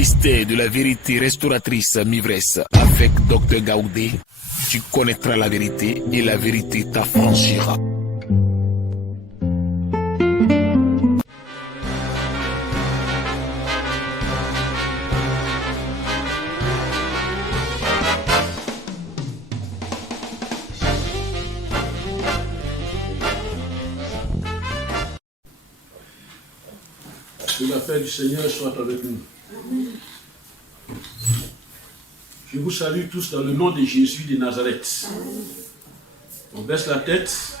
mystère de la vérité restauratrice mi-vresse avec Dr Gaoudé. Tu connaîtras la vérité et la vérité t'affranchira. Que la paix du Seigneur soit avec nous. Je vous salue tous dans le nom de Jésus de Nazareth. On baisse la tête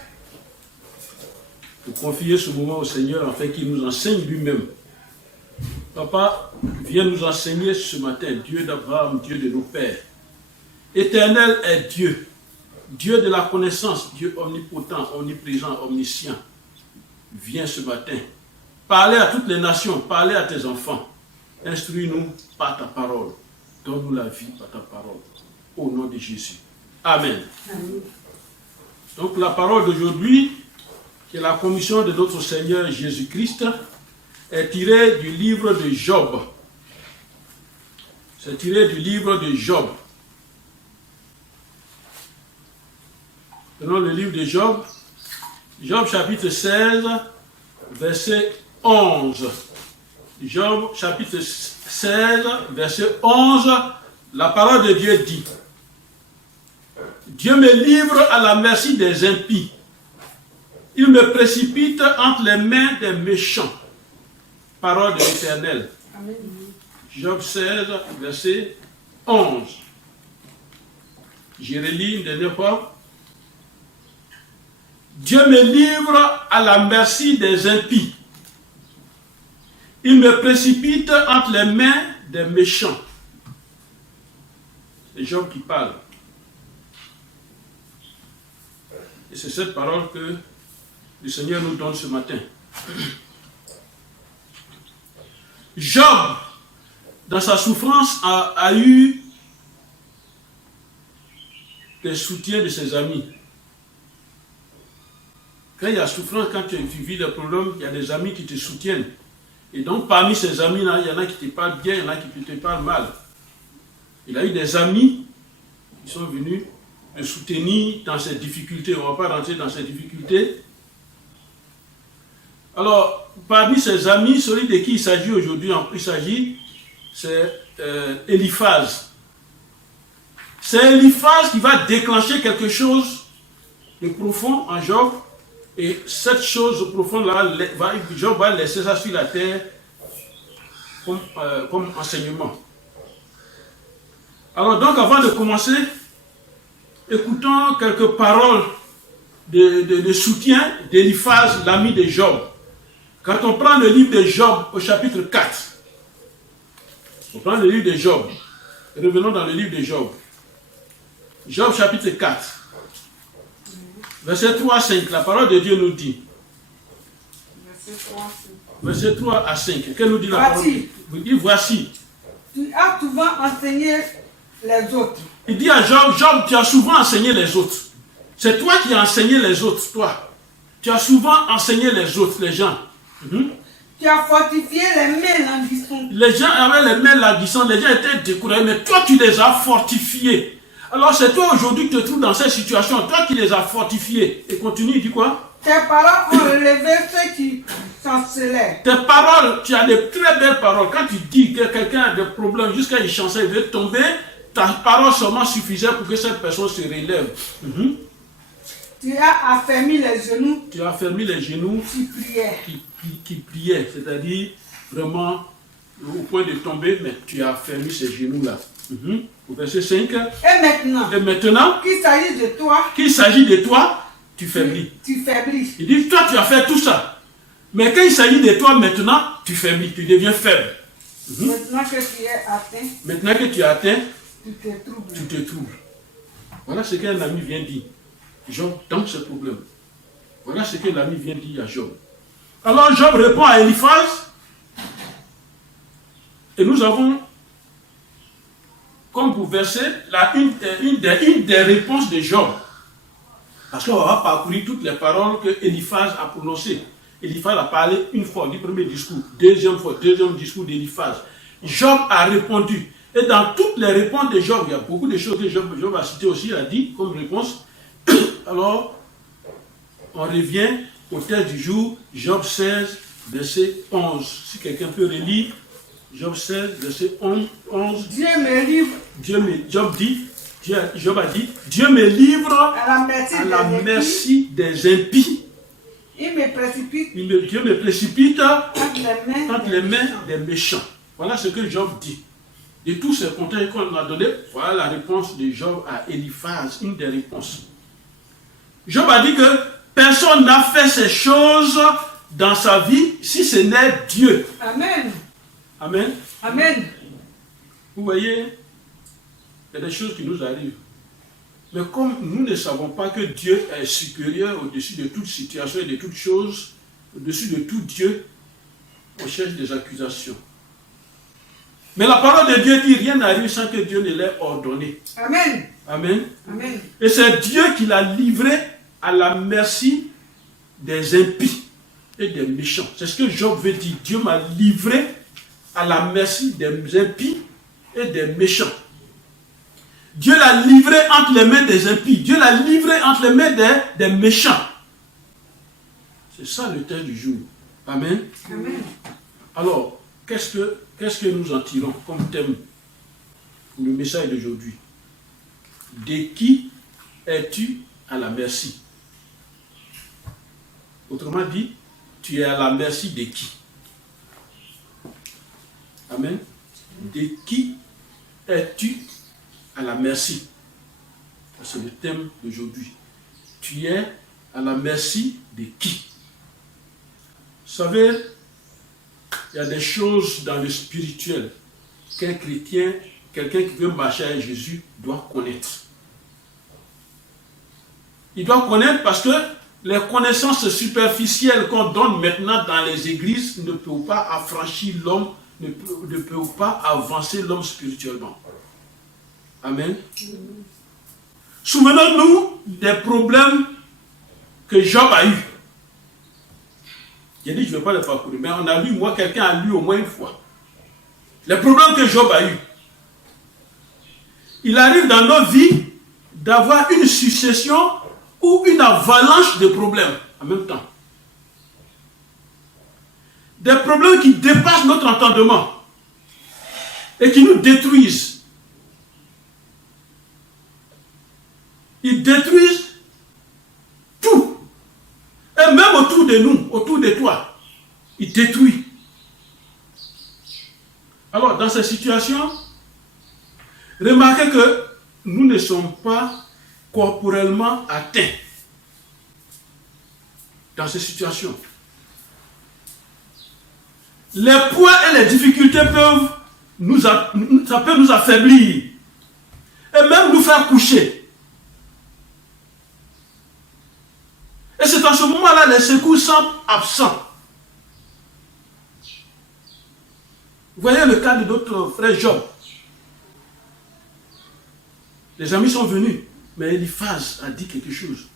pour confier ce moment au Seigneur afin qu'il nous enseigne lui-même. Papa, viens nous enseigner ce matin, Dieu d'Abraham, Dieu de nos pères. Éternel est Dieu, Dieu de la connaissance, Dieu omnipotent, omniprésent, omniscient. Viens ce matin. Parlez à toutes les nations, parlez à tes enfants. Instruis-nous par ta parole. Donne-nous la vie par ta parole. Au nom de Jésus. Amen. Amen. Donc la parole d'aujourd'hui, qui est la commission de notre Seigneur Jésus-Christ, est tirée du livre de Job. C'est tiré du livre de Job. Prenons le livre de Job. Job chapitre 16, verset 11. Job chapitre 16, verset 11, la parole de Dieu dit: Dieu me livre à la merci des impies. Il me précipite entre les mains des méchants. Parole de l'Éternel. Job 16, verset 11. Je relis une dernière fois. Dieu me livre à la merci des impies. Il me précipite entre les mains des méchants. C'est Job qui parle. Et c'est cette parole que le Seigneur nous donne ce matin. Job, dans sa souffrance, a eu des soutiens de ses amis. Quand il y a souffrance, quand tu vis des problèmes, il y a des amis qui te soutiennent. Et donc, parmi ces amis-là, il y en a qui te parlent bien, il y en a qui te parlent mal. Il a eu des amis qui sont venus le soutenir dans ses difficultés. On ne va pas rentrer dans ses difficultés. Alors, parmi ses amis, celui de qui il s'agit aujourd'hui, c'est Eliphaz. C'est Eliphaz qui va déclencher quelque chose de profond en Job. Et cette chose profonde-là, Job va laisser ça sur la terre comme enseignement. Alors donc, avant de commencer, écoutons quelques paroles de soutien d'Eliphaz, l'ami de Job. Quand on prend le livre de Job au chapitre 4, on prend le livre de Job, revenons dans le livre de Job. Job chapitre 4. Verset 3 à 5, la parole de Dieu nous dit. Verset 3 à 5. Qu'elle nous dit la parole? Il dit voici. Tu as souvent enseigné les autres. Il dit à Job, Job, tu as souvent enseigné les autres. C'est toi qui as enseigné les autres, toi. Tu as souvent enseigné les autres, les gens. Tu as fortifié les mains languissantes. Les gens avaient les mains languissantes, les gens étaient découragés, mais toi tu les as fortifiés. Alors c'est toi aujourd'hui qui te trouves dans cette situation, toi qui les as fortifiés. Et continue, il dit quoi? Tes paroles ont relevé ceux qui chancelaient. Tes paroles, tu as de très belles paroles. Quand tu dis que quelqu'un a des problèmes, jusqu'à il chancelle, il veut tomber, ta parole seulement suffisait pour que cette personne se relève. Tu as affermi les genoux. Tu as affermi les genoux qui priaient. Qui priaient, c'est-à-dire vraiment au point de tomber, mais tu as affermi ces genoux-là. Au verset 5. Et maintenant, qu'il s'agit de toi, tu faiblis. Tu faiblis. Il dit, toi tu as fait tout ça. Mais quand il s'agit de toi maintenant, tu faiblis, tu deviens faible. Maintenant que tu es atteint. Maintenant que tu es atteint, tu te troubles. Voilà ce qu'un ami vient dire. Job dans ce problème. Voilà ce que l'ami vient dire à Job. Alors Job répond à Eliphaz. Et nous avons comme pour verset une des réponses de Job. Parce qu'on va parcourir toutes les paroles que Eliphaz a prononcées. Eliphaz a parlé une fois du premier discours, deuxième fois, deuxième discours d'Eliphaz. Job a répondu. Et dans toutes les réponses de Job, il y a beaucoup de choses que Job a citées aussi, il a dit comme réponse. Alors, on revient au texte du jour, Job 16, verset 11. Si quelqu'un peut relire, Job 16, verset 11. Dieu me livre Job a dit, Dieu me livre à la merci des impies. Il me précipite Dieu me précipite entre les mains des méchants. Voilà ce que Job dit. De tous ces contextes qu'on a donnés, voilà la réponse de Job à Eliphaz, une des réponses. Job a dit que personne n'a fait ces choses dans sa vie si ce n'est Dieu. Amen. Amen. Amen. Vous voyez, il y a des choses qui nous arrivent. Mais comme nous ne savons pas que Dieu est supérieur au-dessus de toute situation et de toute chose, au-dessus de tout Dieu, on cherche des accusations. Mais la parole de Dieu dit rien n'arrive sans que Dieu ne l'ait ordonné. Amen. Amen. Amen. Et c'est Dieu qui l'a livré à la merci des impies et des méchants. C'est ce que Job veut dire. Dieu m'a livré à la merci des impies et des méchants. Dieu l'a livré entre les mains des impies. Dieu l'a livré entre les mains des méchants. C'est ça le thème du jour. Amen. Amen. Alors, qu'est-ce que nous en tirons comme thème pour le message d'aujourd'hui? De qui es-tu à la merci? Autrement dit, tu es à la merci de qui? Amen. De qui es-tu à la merci? C'est le thème d'aujourd'hui. Tu es à la merci de qui? Vous savez, il y a des choses dans le spirituel qu'un chrétien, quelqu'un qui veut marcher avec Jésus, doit connaître. Il doit connaître parce que les connaissances superficielles qu'on donne maintenant dans les églises ne peuvent pas affranchir l'homme, ne peuvent pas avancer l'homme spirituellement. Amen. Souvenons-nous des problèmes que Job a eus. J'ai dit, je ne vais pas les parcourir, mais on a lu, moi, quelqu'un a lu au moins une fois. Les problèmes que Job a eus. Il arrive dans nos vies d'avoir une succession ou une avalanche de problèmes en même temps. Des problèmes qui dépassent notre entendement et qui nous détruisent. Ils détruisent tout. Et même autour de nous, autour de toi, ils détruisent. Alors, dans ces situations, remarquez que nous ne sommes pas corporellement atteints dans ces situations. Les poids et les difficultés peuvent ça peut nous affaiblir et même nous faire coucher. Et c'est en ce moment-là les secours semblent absents. Vous voyez le cas de notre frère Job. Les amis sont venus, mais Eliphaz a dit quelque chose.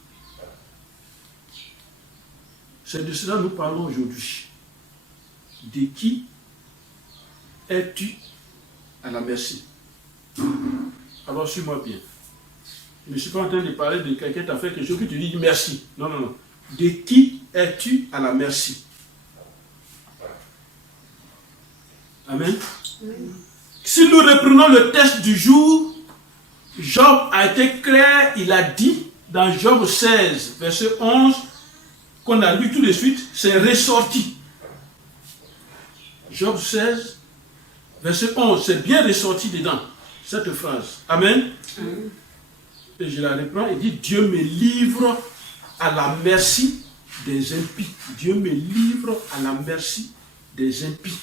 C'est de cela que nous parlons aujourd'hui. De qui es-tu à la merci? Alors, suis-moi bien. Je ne suis pas en train de parler de quelqu'un qui t'a fait quelque chose qui te dit merci. Non, non, non. De qui es-tu à la merci? Amen. Si nous reprenons le texte du jour, Job a été clair, il a dit dans Job 16, verset 11, qu'on a lu tout de suite, c'est ressorti. Job 16, verset 11, c'est bien ressorti dedans, cette phrase. Amen. Et je la reprends, il dit, Dieu me livre à la merci des impies. Dieu me livre à la merci des impies.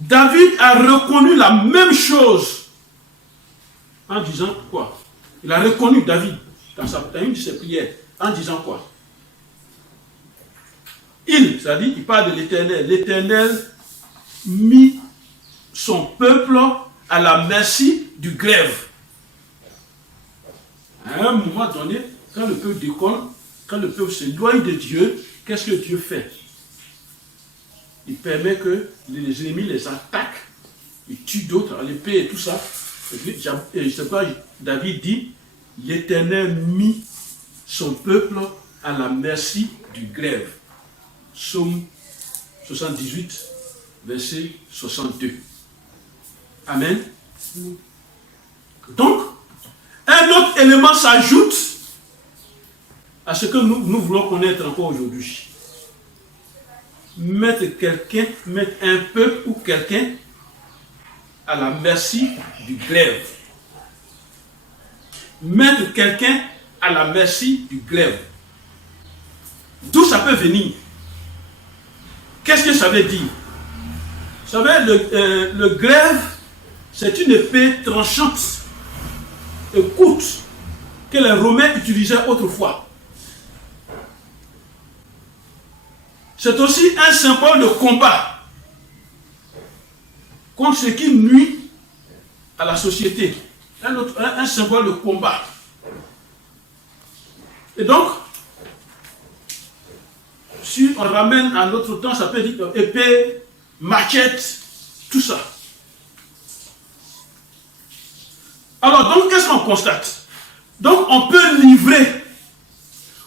David a reconnu la même chose en disant quoi? Il a reconnu David dans une de ses prières en disant quoi? C'est-à-dire, il parle de l'Éternel. L'Éternel mit son peuple à la merci du glaive. À un moment donné, quand le peuple déconne, quand le peuple s'éloigne de Dieu, qu'est-ce que Dieu fait? il permet que les ennemis les attaquent, ils tuent d'autres à l'épée et tout ça. Et c'est quoi David dit, l'Éternel mit son peuple à la merci du glaive. Psaume 78, verset 62. Amen. Donc, un autre élément s'ajoute à ce que nous voulons connaître encore aujourd'hui. Mettre un peuple ou quelqu'un à la merci du glaive. Mettre quelqu'un à la merci du glaive. D'où ça peut venir? Qu'est-ce que ça veut dire? Vous savez, le glaive, c'est une épée tranchante et courte que les Romains utilisaient autrefois. C'est aussi un symbole de combat contre ce qui nuit à la société. Un symbole de combat. Et donc, si on ramène à notre temps, ça peut dire épée, machette, tout ça. Alors, donc, qu'est-ce qu'on constate? Donc, on peut livrer,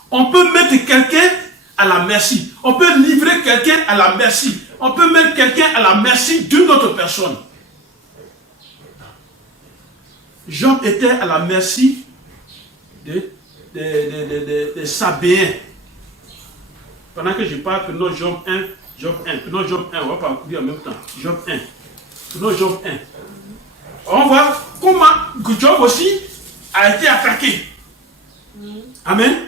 on peut mettre quelqu'un à la merci. On peut livrer quelqu'un à la merci. On peut mettre quelqu'un à la merci d'une autre personne. Job était à la merci des Sabéens. Pendant que je parle, prenons Job 1, prenons Job 1, on va pas dire en même temps. Job 1. Prenons Job 1. On voit comment Job aussi a été attaqué. Amen.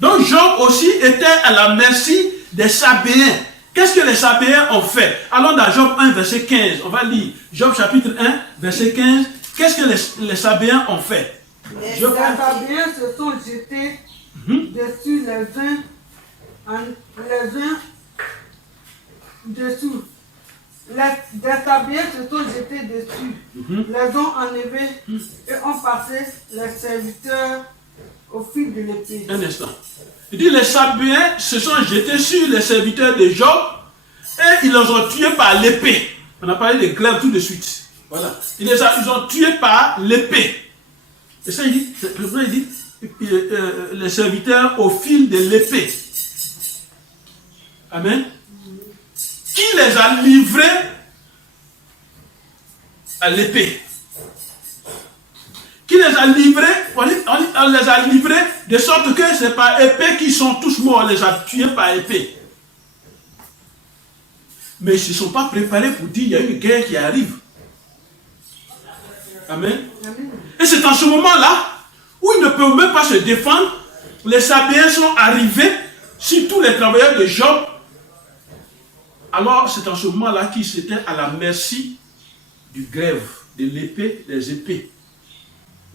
Donc Job aussi était à la merci des Sabéens. Qu'est-ce que les Sabéens ont fait? Allons dans Job 1, verset 15. On va lire Job chapitre 1, verset 15. Qu'est-ce que les Sabéens ont fait? Les Sabéens se sont jetés dessus les uns dessous. Les Sabéens se sont jetés dessus, les ont enlevés et ont passé les serviteurs au fil de l'épée. Un instant. Il dit les Sabéens se sont jetés sur les serviteurs de Job et ils les ont tués par l'épée. On a parlé des glaives tout de suite. Voilà. Ils ont tués par l'épée. Et ça, il dit les serviteurs au fil de l'épée. Amen. Qui les a livrés à l'épée? Qui les a livrés? On les a livrés de sorte que c'est par épée qu'ils sont tous morts. On les a tués par épée. Mais ils ne se sont pas préparés pour dire qu'il y a une guerre qui arrive. Amen. Et c'est en ce moment-là où ils ne peuvent même pas se défendre. Les Sabéens sont arrivés sur tous les travailleurs de Job. Alors c'est en ce moment-là qu'ils étaient à la merci du glaive, de l'épée, des épées.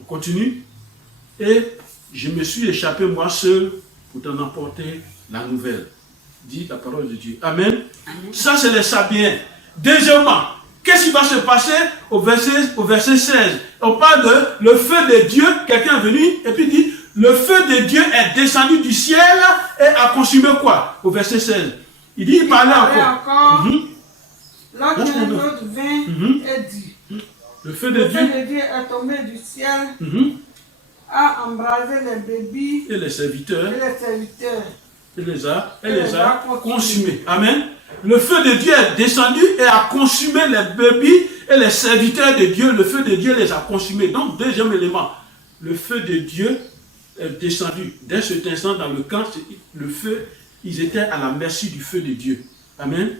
On continue. Et je me suis échappé moi seul pour t'en emporter la nouvelle. Dit la parole de Dieu. Amen. Amen. Ça c'est les Sabéens. Deuxièmement, qu'est-ce qui va se passer au verset 16? On parle de le feu de Dieu. Quelqu'un est venu et puis dit, le feu de Dieu est descendu du ciel et a consumé quoi? Au verset 16. Il dit, il parlait encore. Là, un autre vint et dit, le feu de Dieu est tombé du ciel, a embrasé les brebis et les serviteurs. Et les a consumés. Amen. Le feu de Dieu est descendu et a consumé les brebis et les serviteurs de Dieu. Le feu de Dieu les a consumés. Donc, deuxième élément, le feu de Dieu est descendu. Dès cet instant, dans le camp, le feu, ils étaient à la merci du feu de Dieu. Amen.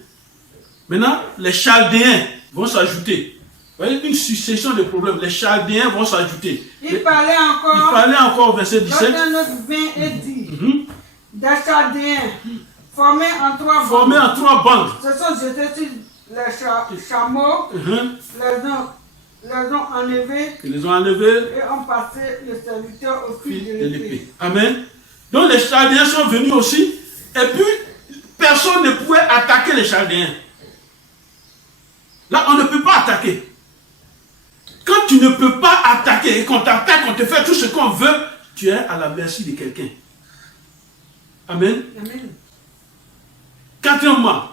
Maintenant, les Chaldéens vont s'ajouter. Vous voyez, une succession de problèmes. Les Chaldéens vont s'ajouter. Il parlait encore au verset 17. Vint et dit, des Chaldéens formés en trois bandes. Se sont jetés sur les chameaux, les ont enlevés et ont passé les serviteurs au fil de l'épée. Amen. Donc les Chaldéens sont venus aussi et puis personne ne pouvait attaquer les Chaldéens. Là, on ne peut pas attaquer. Quand tu ne peux pas attaquer et qu'on t'attaque, on te fait tout ce qu'on veut, tu es à la merci de quelqu'un. Amen. Amen. Quatrièmement,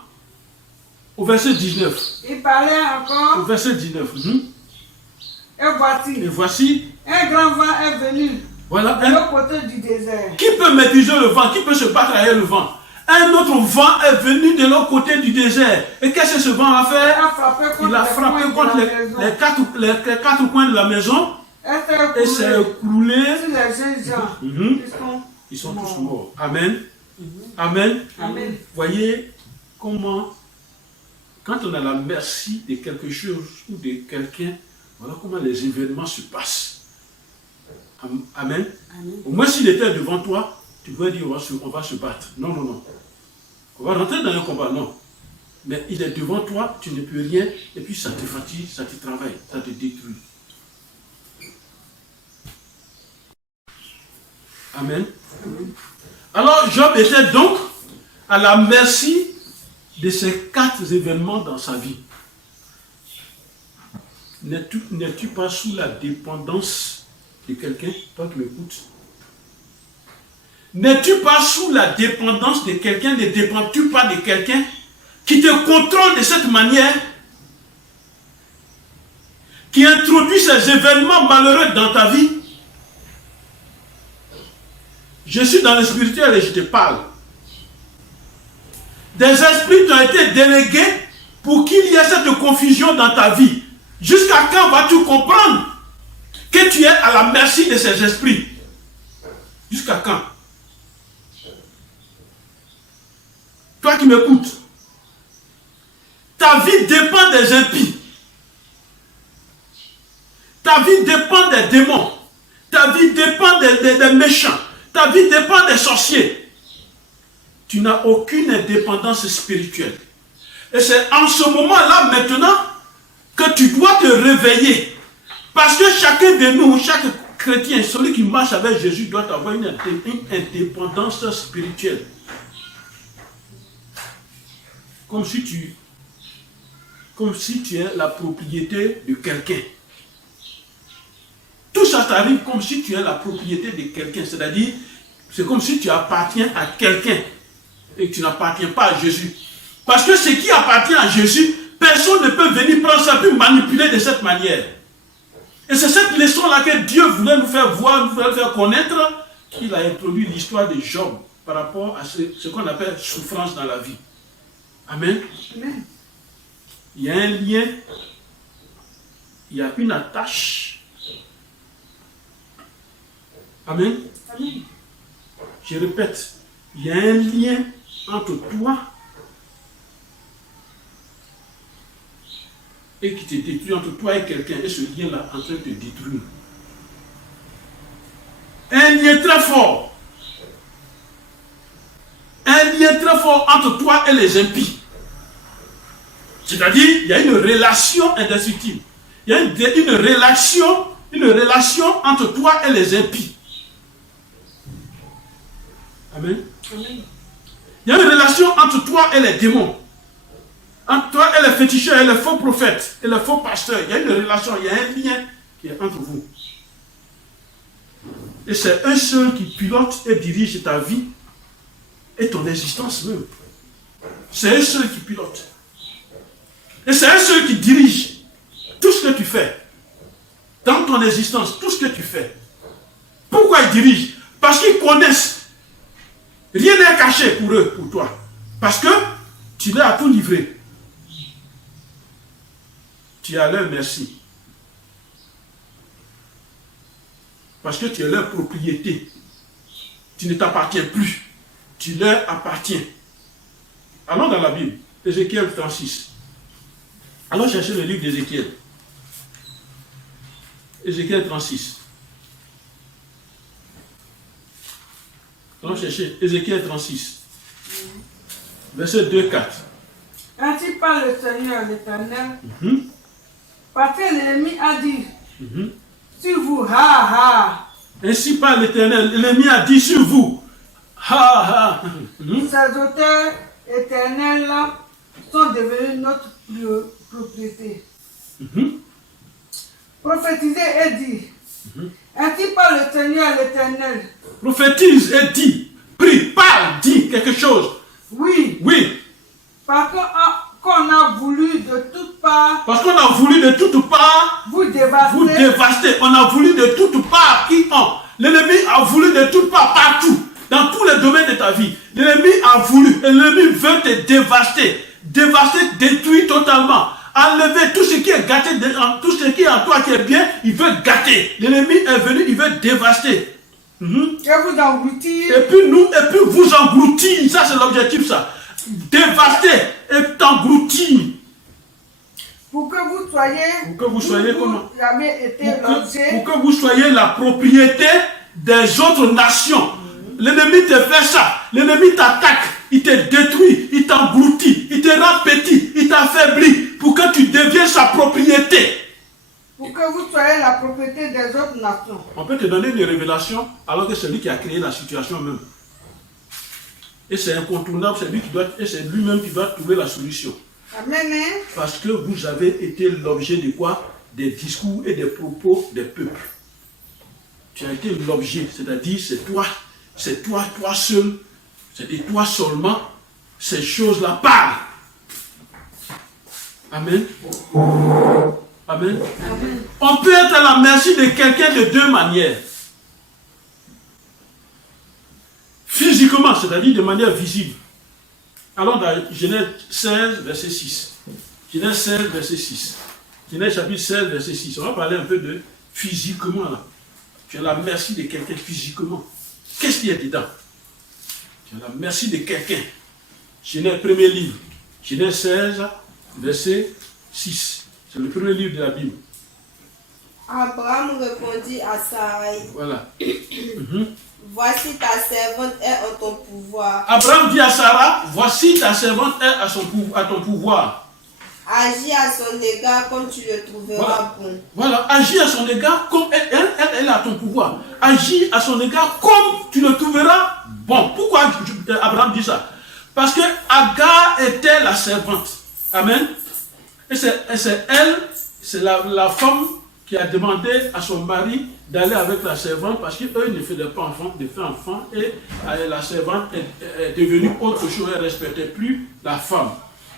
Au verset 19. Il parlait Au encore. verset 19. Et Et voici, un grand vent est venu voilà, de l'autre côté du désert. qui peut maîtriser le vent? Qui peut se battre avec le vent? Un autre vent est venu de l'autre côté du désert. Et qu'est-ce que ce vent a Il fait? a frappé contre Il a frappé contre les quatre coins de la maison et s'est écroulé. Sur les jeunes gens. Ils sont tous morts. Amen. Amen. Amen. Voyez comment, quand on a la merci de quelque chose ou de quelqu'un, voilà comment les événements se passent. Amen. Au moins s'il était devant toi, tu pourrais dire on va se battre. Non, non, non. On va rentrer dans un combat, non. Mais il est devant toi, tu ne peux rien, et puis ça te fatigue, ça te travaille, ça te détruit. Amen. Alors Job était donc à la merci de ces 4 événements dans sa vie. N'es-tu pas sous la dépendance de quelqu'un, toi qui m'écoutes? N'es-tu pas sous la dépendance de quelqu'un? Ne dépends-tu pas de quelqu'un qui te contrôle de cette manière, qui introduit ces événements malheureux dans ta vie? Je suis dans le spirituel et je te parle. Des esprits t'ont été délégués pour qu'il y ait cette confusion dans ta vie. Jusqu'à quand vas-tu comprendre que tu es à la merci de ces esprits? Jusqu'à quand? Toi qui m'écoutes, ta vie dépend des impies. Ta vie dépend des démons. Ta vie dépend des méchants. Ta vie dépend des sorciers. Tu n'as aucune indépendance spirituelle. Et c'est en ce moment-là maintenant que tu dois te réveiller. Parce que chacun de nous, chaque chrétien, celui qui marche avec Jésus doit avoir une indépendance spirituelle. Comme si tu es la propriété de quelqu'un. Tout ça t'arrive comme si tu es la propriété de quelqu'un. C'est-à-dire, c'est comme si tu appartiens à quelqu'un et que tu n'appartiens pas à Jésus. Parce que ce qui appartient à Jésus, personne ne peut venir prendre ça et manipuler de cette manière. Et c'est cette leçon-là que Dieu voulait nous faire voir, nous faire connaître, qu'il a introduit l'histoire de Job par rapport à ce qu'on appelle souffrance dans la vie. Amen. Amen. Il y a un lien, il y a une attache. Amen. Amen. Je répète, il y a un lien entre toi et qui te détruit, entre toi et quelqu'un, et ce lien-là en train de te détruire. Un lien très fort. Un lien très fort entre toi et les impies. C'est-à-dire, il y a une relation indestructible. Il y a une relation entre toi et les impies. Amen. Amen. Il y a une relation entre toi et les démons. Entre toi et les féticheurs, et les faux prophètes, et les faux pasteurs. Il y a une relation, il y a un lien qui est entre vous. Et c'est un seul qui pilote et dirige ta vie et ton existence même. C'est un seul qui pilote. Et c'est un seul qui dirige tout ce que tu fais. Dans ton existence, tout ce que tu fais. Pourquoi ils dirigent? Parce qu'ils connaissent. Rien n'est caché pour eux, pour toi. Parce que tu leur as tout livré. Tu es à leur merci. Parce que tu es leur propriété. Tu ne t'appartiens plus. Tu leur appartiens. Allons dans la Bible. Ézéchiel 36. Allons chercher le livre d'Ézéchiel. Ézéchiel 36. Allons chercher Ézéchiel 36. Verset 2-4. Ainsi parle le Seigneur l'Éternel. Parce que l'ennemi a dit sur vous, ha ha. Ainsi parle l'Éternel. L'ennemi a dit sur vous, ha ha. Ces auteurs éternels là sont devenus notre propriété. Prophétisez et dit. Ainsi parle le Seigneur l'Éternel. Prophétise et dit. Prie, parle, dis quelque chose. Oui. Oui. Parce que qu'on a voulu de toutes parts Parce qu'on a voulu de toutes parts vous dévaster. vous dévaster. On a voulu de toutes parts. L'ennemi a voulu de toutes parts, partout, dans tous les domaines de ta vie. L'ennemi a voulu, et l'ennemi veut te dévaster. Dévaster, détruire totalement. Enlever tout ce qui est gâté, tout ce qui est en toi qui est bien, il veut gâter. L'ennemi est venu, il veut dévaster. Et vous engloutir. Et puis vous engloutir. Ça, c'est l'objectif, ça. Dévaster et t'engloutir. Pour que vous soyez, comment? Vous avez été l'objet. Pour que vous soyez la propriété des autres nations. L'ennemi te fait ça. L'ennemi t'attaque. Il te détruit. Il t'engloutit. Il te rend petit. Il t'affaiblit. Pour que tu deviennes sa propriété. Pour que vous soyez la propriété des autres nations. On peut te donner des révélations alors que c'est lui qui a créé la situation même. Et c'est incontournable. C'est lui-même qui doit trouver la solution. Amen. Parce que vous avez été l'objet de quoi? Des discours et des propos des peuples. Tu as été l'objet, c'est-à-dire c'est toi seul, c'est de toi seulement, ces choses-là parlent. Amen. Amen. On peut être à la merci de quelqu'un de deux manières. Physiquement, c'est-à-dire de manière visible. Allons dans Genèse 16, verset 6. Genèse 16, verset 6. Genèse chapitre 16, verset 6. On va parler un peu de physiquement là. Tu as la merci de quelqu'un physiquement. Qu'est-ce qu'il y a dedans? Tu as la merci de quelqu'un. Genèse, premier livre. Genèse 16, verset 6. C'est le premier livre de la Bible. Abraham répondit à Sarai. Voilà. Voici ta servante est en ton pouvoir. Abraham dit à Sarah, voici ta servante est à ton pouvoir. Agis à son égard comme tu le trouveras bon. Voilà, agis à son égard comme elle est à ton pouvoir. Agis à son égard comme tu le trouveras bon. Pourquoi Abraham dit ça? Parce que Agar était la servante. Amen. Et c'est elle, c'est la femme qui a demandé à son mari d'aller avec la servante parce qu'eux ne faisaient pas enfant, et la servante est devenue autre chose, elle ne respectait plus la femme.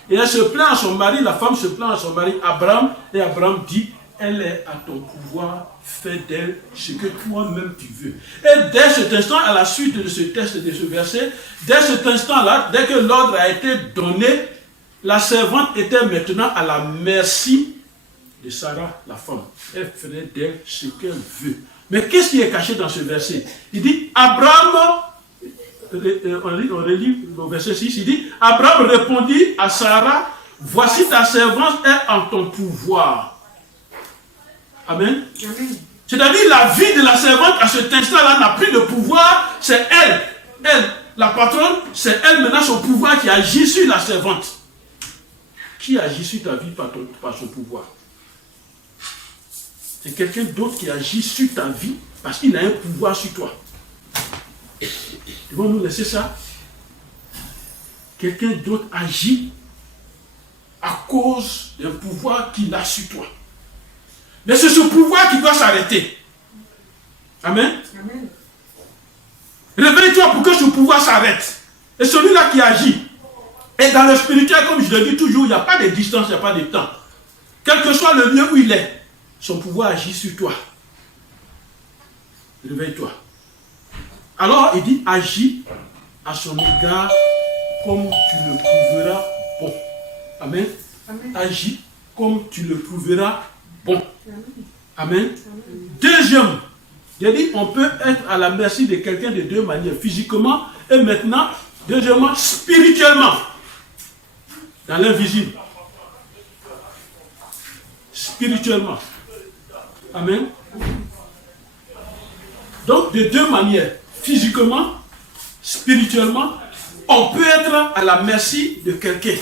Et elle se plaint à son mari, la femme se plaint à son mari Abraham, et Abraham dit, elle est à ton pouvoir, fais d'elle ce que toi-même tu veux. Et dès cet instant, à la suite de ce texte, de ce verset, dès cet instant-là, dès que l'ordre a été donné, la servante était maintenant à la merci de Sarah, la femme. Elle ferait d'elle ce qu'elle veut. Mais qu'est-ce qui est caché dans ce verset? Il dit, Abraham, on relit le verset 6, il dit, Abraham répondit à Sarah, voici ta servante est en ton pouvoir. Amen. C'est-à-dire la vie de la servante à cet instant-là n'a plus de pouvoir, c'est elle, la patronne, c'est elle maintenant son pouvoir qui agit sur la servante. Qui agit sur ta vie par son pouvoir? C'est quelqu'un d'autre qui agit sur ta vie parce qu'il a un pouvoir sur toi. Ils vont nous laisser ça. Quelqu'un d'autre agit à cause d'un pouvoir qu'il a sur toi. Mais c'est ce pouvoir qui doit s'arrêter. Amen. Amen. Réveille-toi pour que ce pouvoir s'arrête. Et celui-là qui agit. Et dans le spirituel, comme je le dis toujours, il n'y a pas de distance, il n'y a pas de temps. Quel que soit le lieu où il est, son pouvoir agit sur toi. Réveille-toi. Alors, il dit, agis à son égard comme tu le trouveras bon. Amen. Amen. Agis comme tu le trouveras bon. Amen. Deuxième, il dit, on peut être à la merci de quelqu'un de deux manières, physiquement et maintenant, deuxièmement, spirituellement. Dans l'invisible. Spirituellement. Amen. Donc, de deux manières, physiquement, spirituellement, on peut être à la merci de quelqu'un.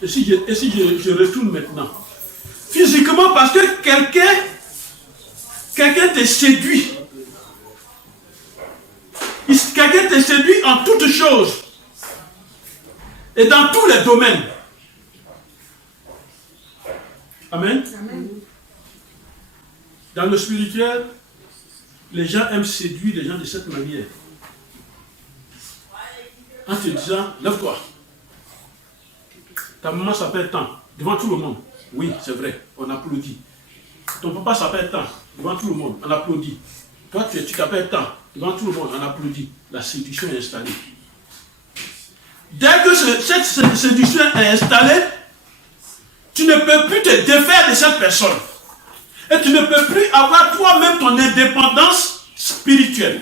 Et si je retourne maintenant, physiquement, parce que quelqu'un te séduit. Quelqu'un te séduit en toutes choses. Et dans tous les domaines. Amen. Amen. Dans le spirituel, les gens aiment séduire les gens de cette manière. En te disant, lève-toi, Ta maman s'appelle tant, devant tout le monde. Oui, c'est vrai, on applaudit. Ton papa s'appelle tant, devant tout le monde, on applaudit. Toi, tu t'appelles tant, devant tout le monde, on applaudit. La séduction est installée. Dès que cette séduction est installée, tu ne peux plus te défaire de cette personne. Et tu ne peux plus avoir toi-même ton indépendance spirituelle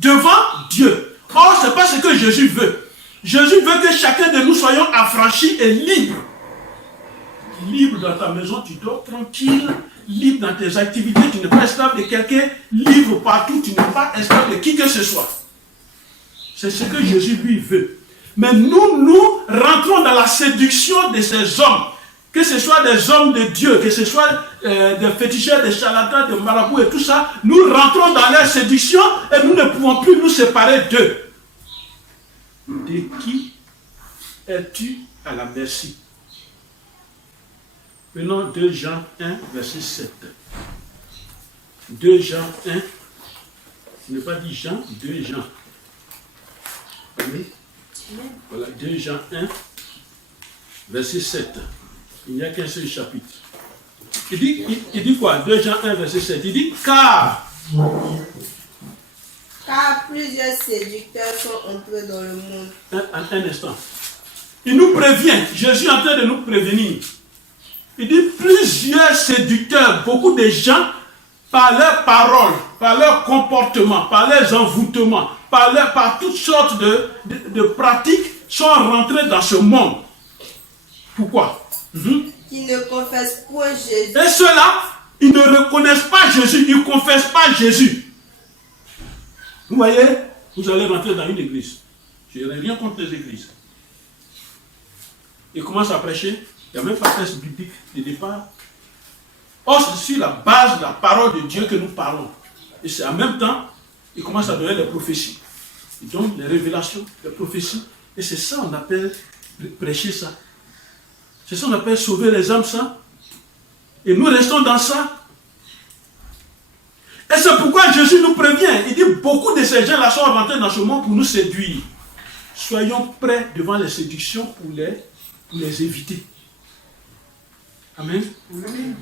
devant Dieu. Or, ce n'est pas ce que Jésus veut. Jésus veut que chacun de nous soyons affranchis et libres. Libre dans ta maison, tu dors tranquille. Libre dans tes activités, tu n'es pas esclave de quelqu'un. Libre partout, tu n'es pas esclave de qui que ce soit. C'est ce que Jésus lui veut. Mais nous rentrons dans la séduction de ces hommes. Que ce soit des hommes de Dieu, que ce soit des féticheurs, des charlatans, des marabouts et tout ça, nous rentrons dans leur séduction et nous ne pouvons plus nous séparer d'eux. De qui es-tu à la merci? Prenons 2 Jean 1, verset 7. 2 Jean 1, ce n'est pas dit Jean, 2 Jean. Voilà, 2 Jean 1, verset 7. Il n'y a qu'un seul chapitre. Il dit quoi? 2 Jean 1, verset 7. Il dit car plusieurs séducteurs sont entrés dans le monde. Un instant. Il nous prévient. Jésus est en train de nous prévenir. Il dit plusieurs séducteurs, beaucoup de gens, par leurs paroles, par leur comportement, par leurs envoûtements, par toutes sortes de pratiques, sont rentrés dans ce monde. Pourquoi? Qui ne confessent point Jésus. Et ceux-là, ils ne reconnaissent pas Jésus, ils ne confessent pas Jésus. Vous voyez, vous allez rentrer dans une église. Je n'ai rien contre les églises. Ils commencent à prêcher, il n'y a même pas de texte biblique de départ. Or, c'est sur la base de la parole de Dieu que nous parlons. Et c'est en même temps, ils commencent à donner les prophéties. Ils donnent les révélations, les prophéties. Et c'est ça qu'on appelle prêcher ça. C'est ça qu'on appelle sauver les âmes, ça. Et nous restons dans ça. Et c'est pourquoi Jésus nous prévient. Il dit, beaucoup de ces gens-là sont rentrés dans ce monde pour nous séduire. Soyons prêts devant les séductions pour les éviter. Amen. Amen.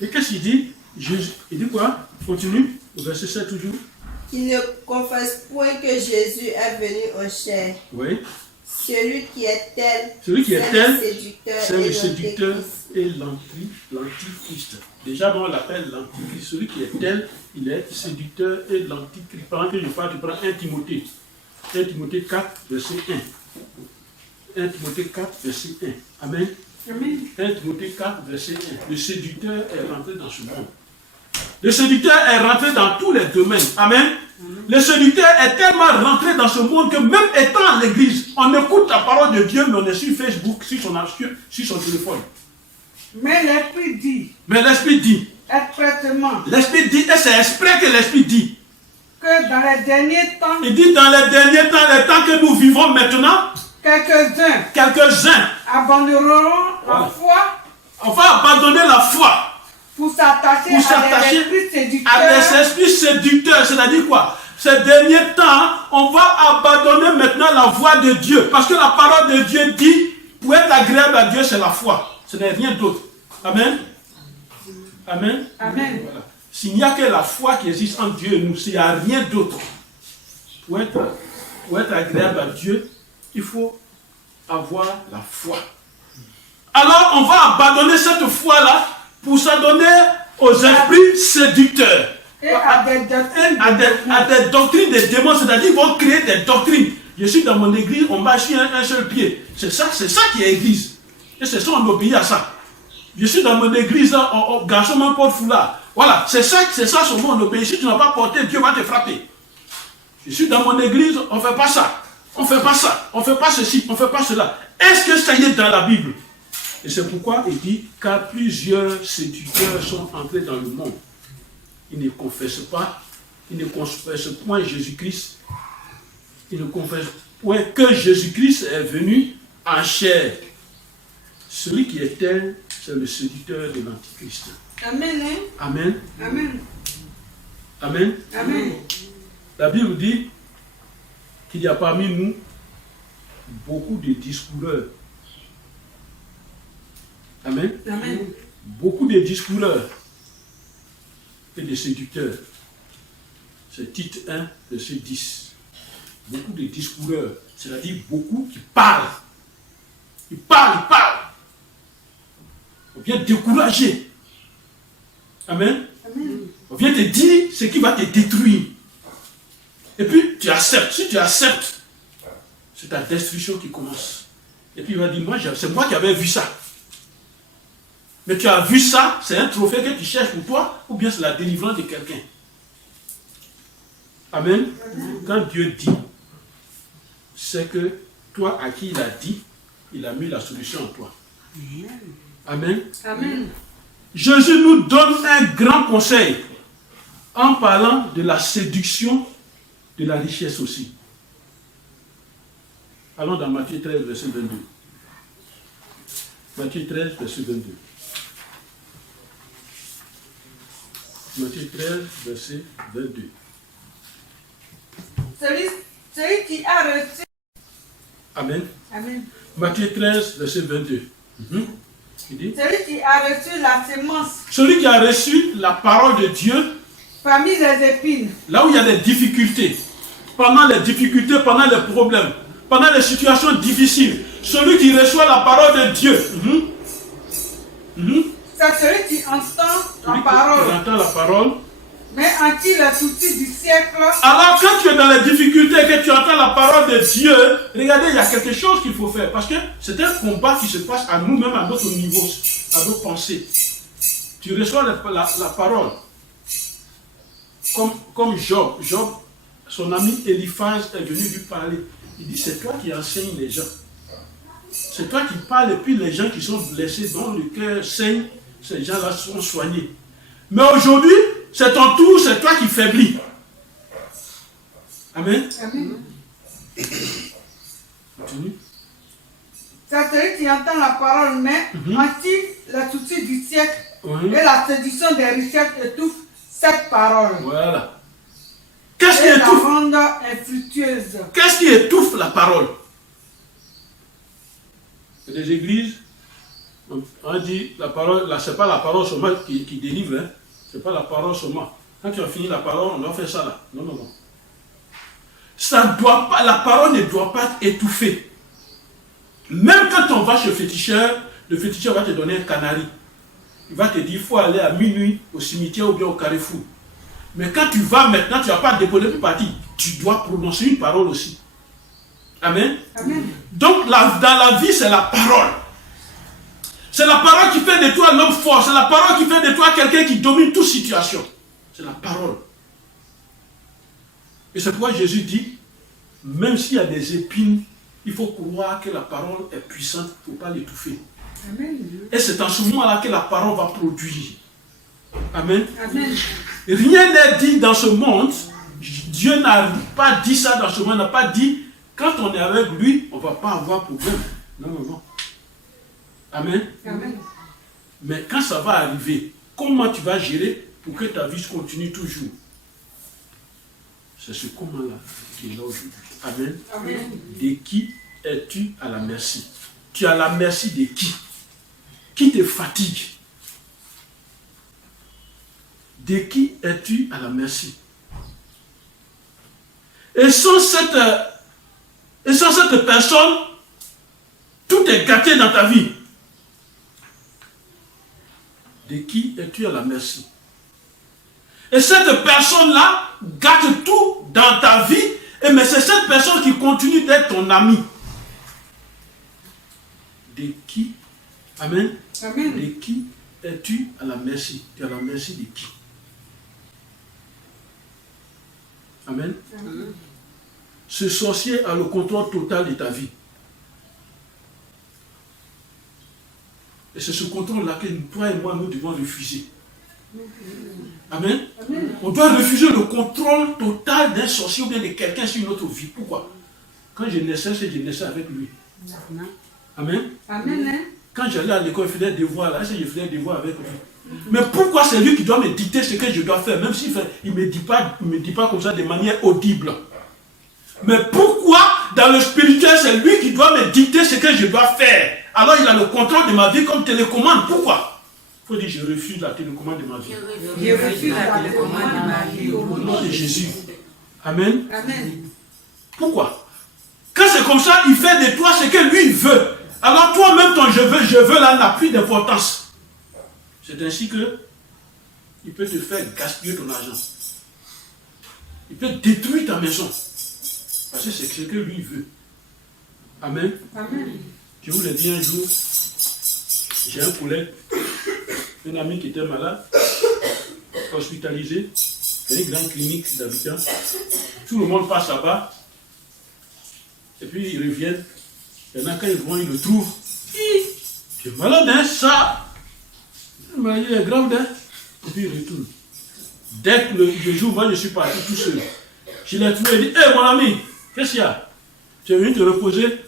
Et qu'est-ce qu'il dit? Jésus, il dit quoi? Continue, au verset 7 toujours. Qui ne confesse point que Jésus est venu en chair. Oui. Celui qui est tel, c'est le séducteur et l'antichrist. Déjà, on l'appelle l'antichrist. Celui qui est tel, il est séducteur et l'antichrist. Pendant que je parle, tu prends 1 Timothée. 1 Timothée 4, verset 1. 1 Timothée 4, verset 1. Amen. Amen. 1 Timothée 4, verset 1. Le séducteur est rentré dans ce monde. Le séducteur est rentré dans tous les domaines. Amen. Le séducteur est tellement rentré dans ce monde que même étant à l'église, on écoute la parole de Dieu, mais on est sur Facebook, sur son téléphone. Mais l'Esprit dit. Mais l'Esprit dit. Expressement. L'Esprit dit, et c'est exprès que l'Esprit dit. Que dans les derniers temps. Il dit dans les derniers temps, les temps que nous vivons maintenant. Quelques-uns. Abandonneront la foi. On va abandonner la foi. Pour s'attacher à des esprits séducteurs. C'est-à-dire quoi? Ces derniers temps, on va abandonner maintenant la voie de Dieu. Parce que la parole de Dieu dit, pour être agréable à Dieu, c'est la foi. Ce n'est rien d'autre. Amen. Amen. Amen. Voilà. S'il n'y a que la foi qui existe en Dieu et nous, s'il n'y a rien d'autre. Pour être agréable à Dieu, il faut avoir la foi. Alors, on va abandonner cette foi-là pour s'adonner aux esprits séducteurs. Et à des doctrines des démons, c'est-à-dire qu'ils vont créer des doctrines. Je suis dans mon église, on marche sur un seul pied. C'est ça qui est église. Et c'est ça, on obéit à ça. Je suis dans mon église, garçon, mon porte foulard. Voilà, c'est ça son mot, on obéit. Si tu n'as pas porté, Dieu va te frapper. Je suis dans mon église, on ne fait pas ça. On ne fait pas ça. On ne fait pas ceci, on ne fait pas cela. Est-ce que ça y est dans la Bible? Et c'est pourquoi il dit, car plusieurs séducteurs sont entrés dans le monde. Ils ne confessent pas, ils ne confessent point Jésus-Christ. Ils ne confessent point que Jésus-Christ est venu en chair. Celui qui est tel, c'est le séducteur de l'Antichrist. Amen. Amen. Amen. Amen. Amen. La Bible dit qu'il y a parmi nous beaucoup de discoureurs Amen. Amen. Beaucoup de discoureurs et de séducteurs. C'est Tite 1, verset 10. Beaucoup de discoureurs, c'est-à-dire beaucoup qui parlent. Ils parlent. On vient te décourager. Amen. Amen. On vient te dire ce qui va te détruire. Et puis tu acceptes. Si tu acceptes, c'est ta destruction qui commence. Et puis il va dire, c'est moi qui avais vu ça. Mais tu as vu ça, c'est un trophée que tu cherches pour toi, ou bien c'est la délivrance de quelqu'un. Amen. Quand Dieu dit, c'est que toi à qui il a dit, il a mis la solution en toi. Amen. Amen. Jésus nous donne un grand conseil en parlant de la séduction de la richesse aussi. Allons dans Matthieu 13, verset 22. Matthieu 13, verset 22. Matthieu 13, verset 22. Celui qui a reçu. Amen. Amen. Matthieu 13, verset 22. Il dit, Celui qui a reçu la sémence celui qui a reçu la parole de Dieu, parmi les épines, là où il y a des difficultés, pendant les difficultés, pendant les problèmes, pendant les situations difficiles, celui qui reçoit la parole de Dieu, c'est celui qui entend la celui parole, qui entend la parole. mais en qui les soucis du siècle. Alors quand tu es dans les difficultés et que tu entends la parole de Dieu, regardez, il y a quelque chose qu'il faut faire. Parce que c'est un combat qui se passe à nous-mêmes, à notre niveau, à nos pensées. Tu reçois la parole. Comme Job. Job, son ami Eliphaz est venu lui parler. Il dit, c'est toi qui enseignes les gens. C'est toi qui parles et puis les gens qui sont blessés, dont le cœur saigne, ces gens-là sont soignés. Mais aujourd'hui, c'est ton tour, c'est toi qui faiblis. Amen. Amen. Continue. C'est celui qui entend la parole, mais en qui les soucis du siècle et la séduction des richesses étouffent cette parole. Voilà. Qu'est-ce qui Et la étouffe? rendent infructueuse. Qu'est-ce qui étouffe la parole? Les églises, on dit la parole, là, c'est pas la parole seulement qui délivre, hein. C'est pas la parole seulement. Quand tu as fini la parole, on doit faire ça là. Non. Ça doit pas, la parole ne doit pas être étouffée. Même quand on va chez le féticheur va te donner un canari. Il va te dire, il faut aller à minuit au cimetière ou bien au carrefour. Mais quand tu vas maintenant, tu ne vas pas déposer pour partir. Tu dois prononcer une parole aussi. Amen. Amen. Donc dans la vie, c'est la parole. C'est la parole qui fait de toi l'homme fort. C'est la parole qui fait de toi quelqu'un qui domine toute situation. C'est la parole. Et c'est pourquoi Jésus dit, même s'il y a des épines, il faut croire que la parole est puissante pour ne pas l'étouffer. Amen. Et c'est en ce moment-là que la parole va produire. Amen. Amen. Rien n'est dit dans ce monde. Dieu n'a pas dit ça dans ce monde. Il n'a pas dit, quand on est avec lui, on ne va pas avoir problème. Non. Amen. Amen. Mais quand ça va arriver, comment tu vas gérer pour que ta vie continue toujours? C'est ce comment-là qui est là aujourd'hui. Amen. Amen. De qui es-tu à la merci? Tu es à la merci de qui? Qui te fatigue? De qui es-tu à la merci? Et sans cette personne, tout est gâté dans ta vie. De qui es-tu à la merci? Et cette personne-là gâte tout dans ta vie, mais c'est cette personne qui continue d'être ton ami. De qui? Amen. Amen. De qui es-tu à la merci? Tu es à la merci de qui? Amen. Amen. Ce sorcier a le contrôle total de ta vie. Et c'est ce contrôle-là que toi et moi, nous devons refuser. Amen. Amen. On doit refuser le contrôle total d'un sorcier ou bien de quelqu'un sur notre vie. Pourquoi? Quand je naissais, je naissais avec lui. Amen. Amen. Quand j'allais à l'école, je faisais des devoirs là, je faisais des devoirs avec lui. Mais pourquoi c'est lui qui doit me dicter ce que je dois faire, même s'il ne me dit pas comme ça de manière audible? Mais pourquoi dans le spirituel, c'est lui qui doit me dicter ce que je dois faire? alors il a le contrôle de ma vie comme télécommande. Pourquoi? Il faut dire, je refuse la télécommande de ma vie. Je refuse la télécommande de ma vie Au nom de Jésus. Amen. Amen. Pourquoi? Quand c'est comme ça, il fait de toi ce que lui veut. Alors toi-même, ton je veux là n'a plus d'importance. C'est ainsi que il peut te faire gaspiller ton argent. Il peut détruire ta maison. Parce que c'est ce que lui veut. Amen. Amen. Je vous l'ai dit un jour, j'ai un collègue, un ami qui était malade, hospitalisé, dans une grande clinique d'Abidjan. Tout le monde passe là-bas. Et puis ils reviennent. Il y en a quand ils vont, ils le trouvent. Tu es malade, hein, ça? Il est grave, hein? Et puis il retourne. Dès que le jour, moi je suis parti tout seul. Je l'ai trouvé, il dit, hé mon ami, qu'est-ce qu'il y a? Tu es venu te reposer?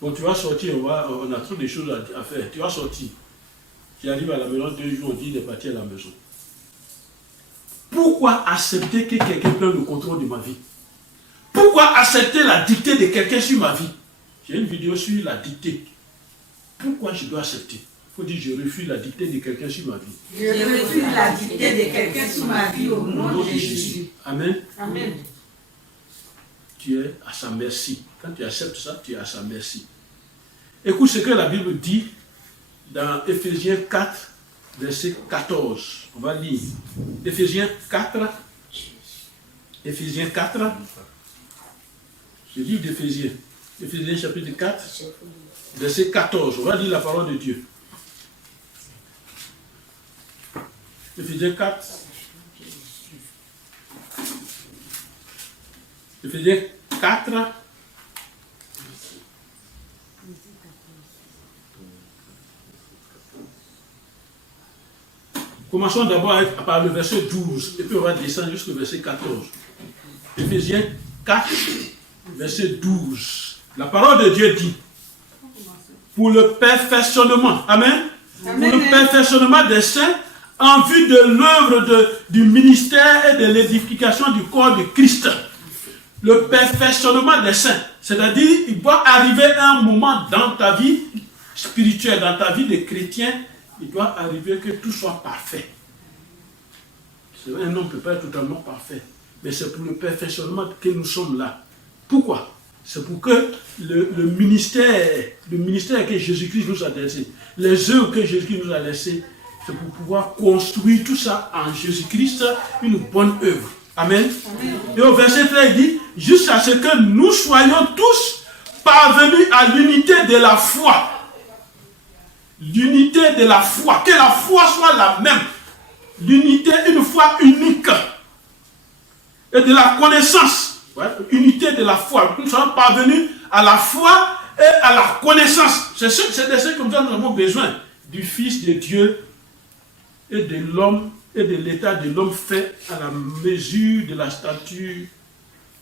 Bon, tu vas sortir, on a trop de choses à faire. Tu vas sortir. J'arrive à la maison 2 jours, on dit, il est parti à la maison. Pourquoi accepter que quelqu'un prenne le contrôle de ma vie? Pourquoi accepter la dictée de quelqu'un sur ma vie? J'ai une vidéo sur la dictée. Pourquoi je dois accepter? Il faut dire, je refuse la dictée de quelqu'un sur ma vie. Je refuse la dictée de quelqu'un sur ma vie au nom de Jésus. Amen. Amen. Tu es à sa merci. Quand tu acceptes ça, tu es à sa merci. Écoute ce que la Bible dit dans Éphésiens 4, verset 14. On va lire. Éphésiens 4. Éphésiens 4. Je lis d'Éphésiens. Éphésiens chapitre 4, verset 14. On va lire la parole de Dieu. Éphésiens 4. Éphésiens 4. Commençons d'abord par le verset 12 et puis on va descendre jusqu'au verset 14. Éphésiens 4, verset 12. La parole de Dieu dit, pour le perfectionnement, amen, Amen. pour le perfectionnement des saints en vue de l'œuvre du ministère et de l'édification du corps de Christ. Le perfectionnement des saints, c'est-à-dire il doit arriver un moment dans ta vie spirituelle, dans ta vie de chrétien, il doit arriver que tout soit parfait. Un homme ne peut pas être totalement parfait, mais c'est pour le perfectionnement que nous sommes là. Pourquoi? C'est pour que le ministère que Jésus-Christ nous a laissé, les œuvres que Jésus-Christ nous a laissées, c'est pour pouvoir construire tout ça en Jésus-Christ, une bonne œuvre. Amen. Amen. Et au verset 13, il dit, jusqu'à ce que nous soyons tous parvenus à l'unité de la foi. L'unité de la foi. Que la foi soit la même. L'unité, une foi unique. Et de la connaissance. Ouais, unité de la foi. Nous sommes parvenus à la foi et à la connaissance. C'est de ce que nous avons besoin. Du Fils de Dieu et de l'homme et de l'état de l'homme fait à la mesure de la stature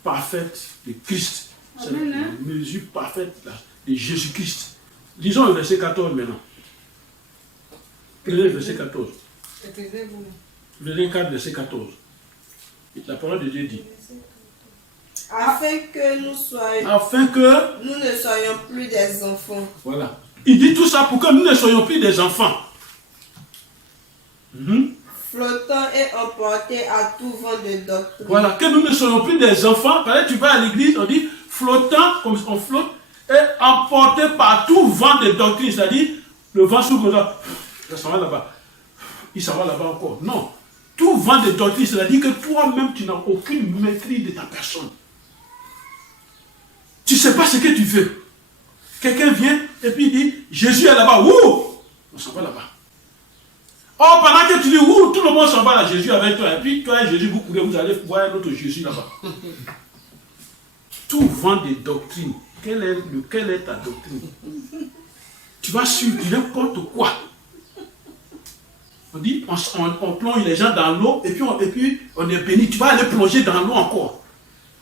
parfaite de Christ. C'est la mesure parfaite de Jésus-Christ. Lisons le verset 14 maintenant. Prenez le verset 14. Verset 4, verset 14. La parole de Dieu dit. Afin que nous ne soyons plus des enfants. Voilà. Il dit tout ça pour que nous ne soyons plus des enfants. Flottant et emportés à tout vent de doctrine. Voilà, que nous ne soyons plus des enfants. Quand tu vas à l'église, on dit flottant, comme on flotte, et emporté par tout vent de doctrine. C'est-à-dire, le vent souffle là, ça s'en va là-bas. Il s'en va là-bas encore. Non. Tout vent de doctrine, c'est-à-dire que toi-même, tu n'as aucune maîtrise de ta personne. Tu ne sais pas ce que tu veux. Quelqu'un vient et puis il dit, Jésus est là-bas. Ouh! On s'en va là-bas. Or, pendant que tu dis, ouh, tout le monde s'en va là, Jésus avec toi. Et puis toi et Jésus, vous courez, vous allez voir un autre Jésus là-bas. Tout vent de doctrine. Quelle est ta doctrine? Tu vas suivre n'importe quoi. On dit, on plonge les gens dans l'eau et puis on est béni. Tu vas aller plonger dans l'eau encore.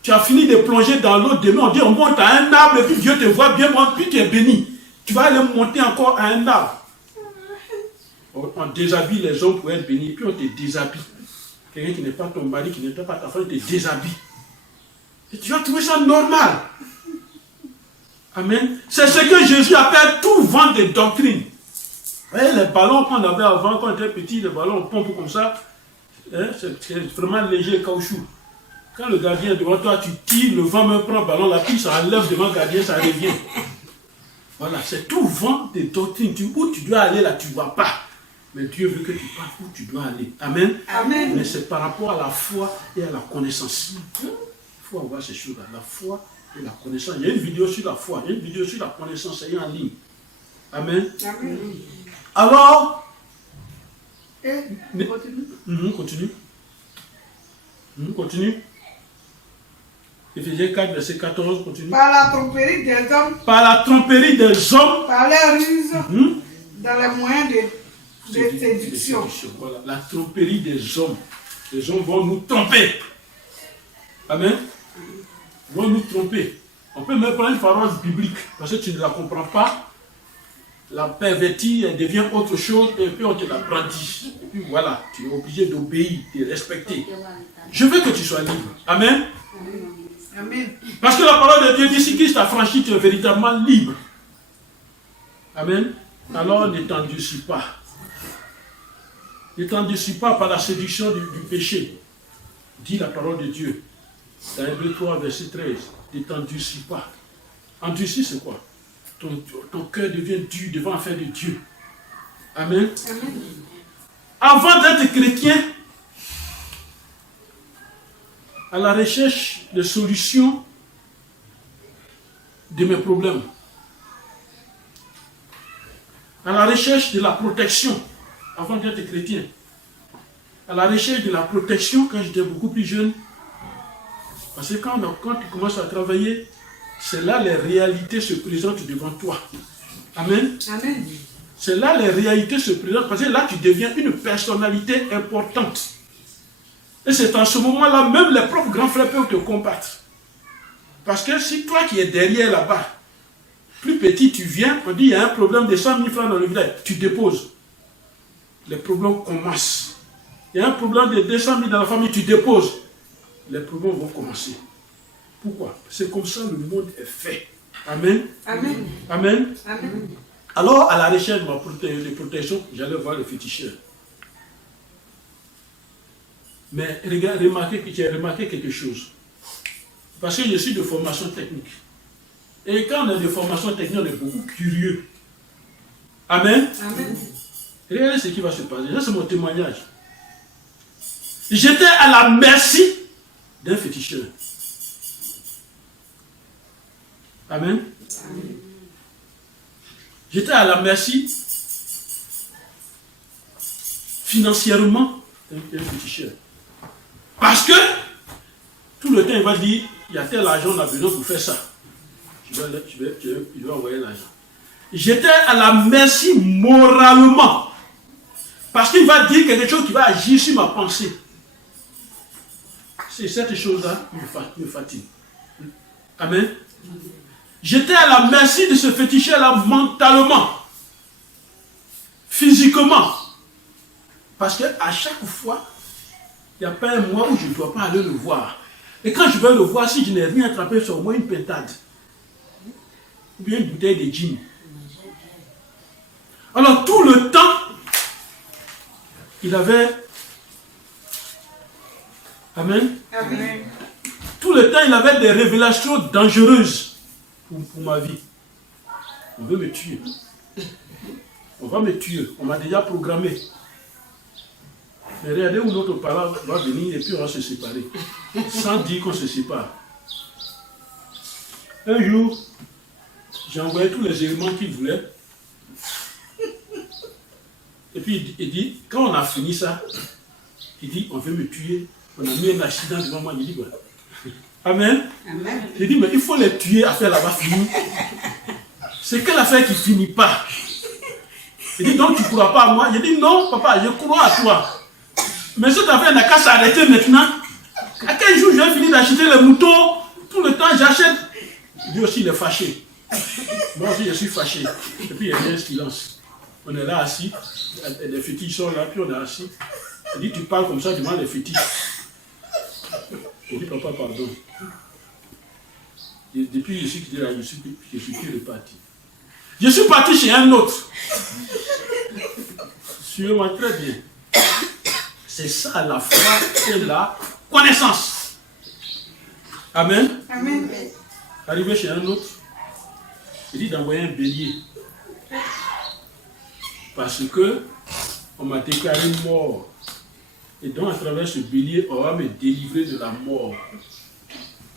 Tu as fini de plonger dans l'eau, demain on dit on monte à un arbre et puis Dieu te voit bien, puis tu es béni. Tu vas aller monter encore à un arbre. On déshabille les hommes pour être bénis, puis on te déshabille. Quelqu'un qui n'est pas ton mari, qui n'est pas ta femme, te déshabille. Et tu vas trouver ça normal. Amen. C'est ce que Jésus appelle tout vent de doctrine. Vous voyez, les ballons qu'on avait avant, quand on était petit, les ballons, on pompe comme ça, hein, c'est vraiment léger, caoutchouc. Quand le gardien est devant toi, tu tires, le vent me prend le ballon, la piste, ça enlève devant le gardien, ça revient. Voilà, c'est tout vent de doctrine. Où tu dois aller, là, tu ne vois pas. Mais Dieu veut que tu parles où tu dois aller. Amen. Amen. Mais c'est par rapport à la foi et à la connaissance. Il faut avoir ces choses-là, la foi et la connaissance. Il y a une vidéo sur la foi, il y a une vidéo sur la connaissance, c'est en ligne. Amen. Amen. Alors, Et continue. Continue. Éphésiens 4, verset 14, continue. Par la tromperie des hommes, Par la tromperie des hommes, par les ruses, dans les moyens de séduction. Voilà, la tromperie des hommes. Les hommes vont nous tromper. Amen. Ils vont nous tromper. On peut même prendre une parole biblique, parce que tu ne la comprends pas. La pervertie, elle devient autre chose, et puis on te la brandit. Et puis voilà, tu es obligé d'obéir, de respecter. Je veux que tu sois libre. Amen. Amen. Parce que la parole de Dieu dit, si Christ a franchi, tu es véritablement libre. Amen. Alors ne t'endurcis pas. Ne t'endurcis pas par la séduction du péché. Dit la parole de Dieu. Dans Hébreux 3, verset 13. Ne t'endurcis pas. Endurcis, c'est quoi? Ton cœur devient dur devant l'affaire de Dieu. Amen. Amen. Avant d'être chrétien, à la recherche de solutions de mes problèmes, à la recherche de la protection, avant d'être chrétien, à la recherche de la protection quand j'étais beaucoup plus jeune, parce que quand tu commences à travailler, c'est là les réalités se présentent devant toi. Amen. Amen. C'est là les réalités se présentent, parce que là tu deviens une personnalité importante. Et c'est en ce moment-là, même les propres grands frères peuvent te combattre. Parce que si toi qui es derrière là-bas, plus petit tu viens, on dit il y a un problème de 100 000 francs dans le village, tu déposes. Les problèmes commencent. Il y a un problème de 200 000 dans la famille, tu déposes. Les problèmes vont commencer. Pourquoi? C'est comme ça le monde est fait. Amen. Amen. Amen. Amen. Alors, à la recherche de ma protection, j'allais voir le féticheur. Mais regarde, j'ai remarqué quelque chose. Parce que je suis de formation technique. Et quand on est de formation technique, on est beaucoup curieux. Amen. Amen. Regardez ce qui va se passer. Ça, c'est mon témoignage. J'étais à la merci d'un féticheur. Amen. Amen. J'étais à la merci financièrement d'un féticheur. Parce que tout le temps, il va dire, il y a tel argent, on a besoin pour faire ça. Je vais envoyer l'argent. J'étais à la merci moralement. Parce qu'il va dire quelque chose qui va agir sur ma pensée. C'est cette chose-là qui me fatigue. Amen. J'étais à la merci de ce féticheur-là mentalement, physiquement. Parce qu'à chaque fois, il n'y a pas un mois où je ne dois pas aller le voir. Et quand je vais le voir, si je n'ai rien attrapé, c'est au moins une pentade. Ou bien une bouteille de gin. Alors tout le temps, il avait... Amen. Amen. Tout le temps, il avait des révélations dangereuses pour ma vie. On veut me tuer. On va me tuer. On m'a déjà programmé. Mais regardez où notre parent va venir et puis on va se séparer. Sans dire qu'on se sépare. Un jour, j'ai envoyé tous les éléments qu'il voulait. Et puis il dit, quand on a fini ça, il dit, on veut me tuer. On a mis un accident devant moi. Il dit, voilà. Amen. Amen. J'ai dit, mais il faut les tuer, affaire là-bas finie. C'est quelle affaire qui ne finit pas? Il dit, donc tu ne crois pas à moi? J'ai dit, non, papa, je crois à toi. Mais cette affaire n'a qu'à s'arrêter maintenant. À quel jour je vais finir d'acheter les moutons? Tout le temps, j'achète. Lui aussi, il est fâché. Moi aussi, je suis fâché. Et puis, il y a un silence. On est là assis. Les fétiches sont là, puis on est assis. Il dit, tu parles comme ça devant les fétiches. Je dis, papa, pardon. Depuis que je suis quitté là, je suis plus reparti. Je suis parti chez un autre. Suivez-moi très bien. C'est ça la foi et la connaissance. Amen. Amen. Arrivé chez un autre, il dit d'envoyer un bélier. Parce que on m'a déclaré mort. Et donc à travers ce bélier, on va me délivrer de la mort.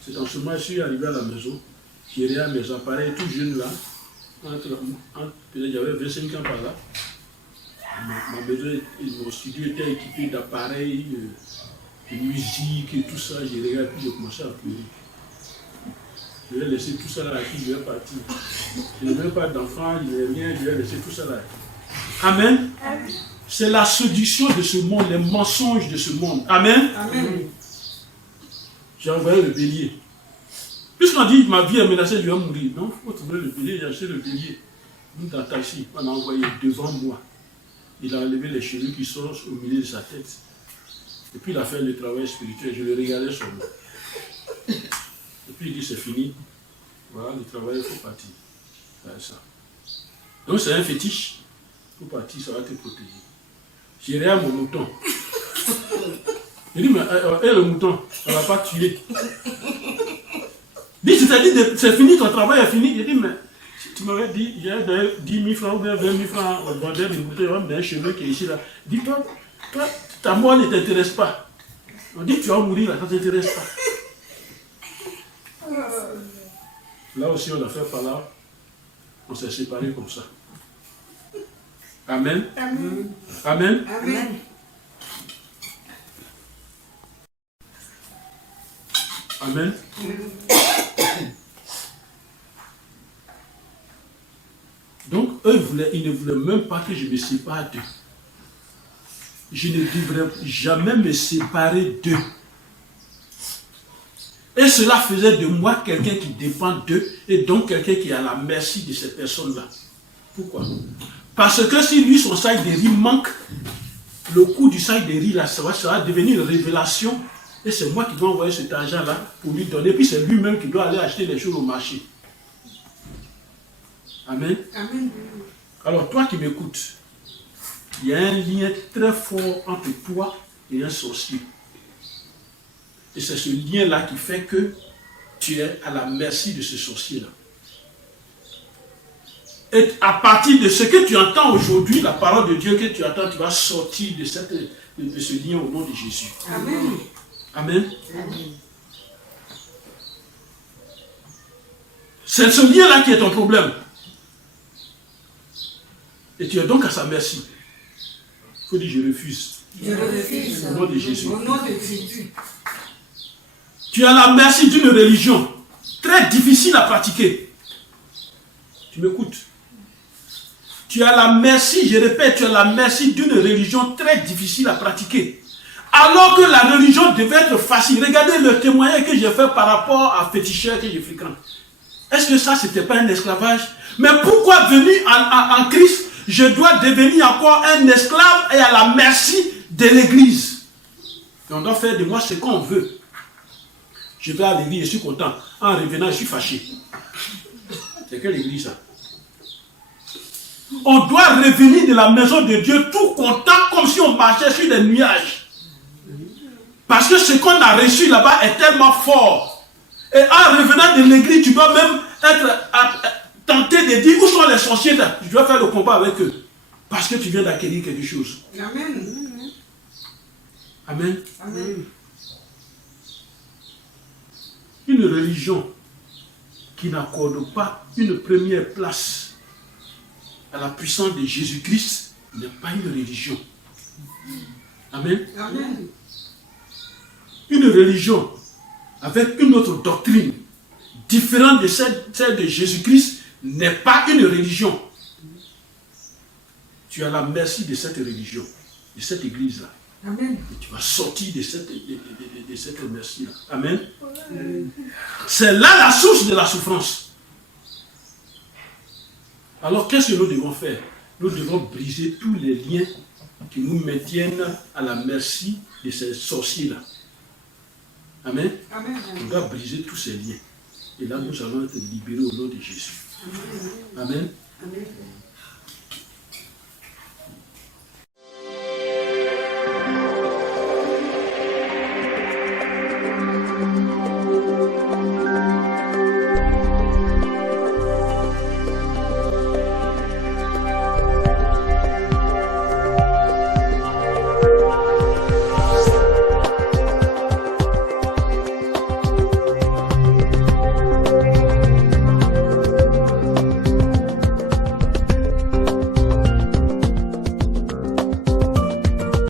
C'est en ce moment que je suis arrivé à la maison. J'ai regardé mes appareils tout jeune là. Peut-être j'avais 25 ans par là. Ma maison, mon studio était équipé d'appareils, de musique et tout ça. J'ai regardé puis j'ai commencé à pleurer. Je vais laisser tout ça là à qui je vais partir. Je n'ai même pas d'enfant, je n'ai rien, je vais laisser tout ça là. Amen. Amen. C'est la séduction de ce monde, les mensonges de ce monde. Amen. Amen. J'ai envoyé le bélier. Puisqu'on dit ma vie est menacée, je vais mourir. Non, il faut trouver le bélier, j'ai acheté le bélier. Nous dans le taxi, on a envoyé devant moi. Il a enlevé les cheveux qui sont au milieu de sa tête. Et puis il a fait le travail spirituel. Je le regardais sur moi. Et puis il dit c'est fini. Voilà, le travail, il faut partir. C'est ça. Donc c'est un fétiche. Il faut partir, ça va te protéger. J'ai regardé mon mouton. Il dit mais le mouton, on ne va pas tuer. Il dit c'est fini, ton travail est fini. Il dit mais si tu m'avais dit, il y a 10 000 francs ou bien 20 000 francs, on vendait des moutons, on a un cheveu qui est ici là. Dis-toi, toi, ta mort ne t'intéresse pas. On dit tu vas mourir là, ça ne t'intéresse pas. Là aussi, on a fait par là. On s'est séparés comme ça. Amen. Amen. Amen. Amen. Amen. Donc, eux, ils ne voulaient même pas que je me sépare d'eux. Je ne devrais jamais me séparer d'eux. Et cela faisait de moi quelqu'un qui dépend d'eux et donc quelqu'un qui est à la merci de ces personnes-là. Pourquoi? Parce que si lui, son sac de riz manque, le coût du sac de riz, là, ça va devenir une révélation. Et c'est moi qui dois envoyer cet argent-là pour lui donner. Puis c'est lui-même qui doit aller acheter les choses au marché. Amen. Amen. Alors, toi qui m'écoutes, il y a un lien très fort entre toi et un sorcier. Et c'est ce lien-là qui fait que tu es à la merci de ce sorcier-là. Et à partir de ce que tu entends aujourd'hui, la parole de Dieu que tu entends, tu vas sortir de ce lien au nom de Jésus. Amen. Amen. Amen. C'est ce lien-là qui est ton problème. Et tu es donc à sa merci. Il faut dire je refuse. Je refuse. Au nom de Jésus. Au nom de Jésus. Tu es à la merci d'une religion très difficile à pratiquer. Tu m'écoutes? Tu es à la merci, je répète, tu es à la merci d'une religion très difficile à pratiquer. Alors que la religion devait être facile. Regardez le témoignage que j'ai fait par rapport à féticheur que je fréquente. Est-ce que ça, c'était pas un esclavage? Mais pourquoi venir en Christ, je dois devenir encore un esclave et à la merci de l'église? Et on doit faire de moi ce qu'on veut. Je vais à l'église, je suis content. En revenant, je suis fâché. C'est quelle église ça? On doit revenir de la maison de Dieu tout content comme si on marchait sur des nuages. Parce que ce qu'on a reçu là-bas est tellement fort. Et en revenant de l'église, tu dois même être tenté de dire où sont les sorciers là. Tu dois faire le combat avec eux. Parce que tu viens d'acquérir quelque chose. Amen. Amen. Amen. Une religion qui n'accorde pas une première place à la puissance de Jésus-Christ n'est pas une religion. Amen. Amen. Une religion avec une autre doctrine différente de celle de Jésus-Christ n'est pas une religion. Tu es à la merci de cette religion, de cette église-là. Amen. Et tu vas sortir de cette merci-là. Amen. Amen. C'est là la source de la souffrance. Alors qu'est-ce que nous devons faire? Nous devons briser tous les liens qui nous maintiennent à la merci de ces sorciers-là. Amen. Amen. On doit briser tous ces liens. Et là, nous allons être libérés au nom de Jésus. Amen. Amen.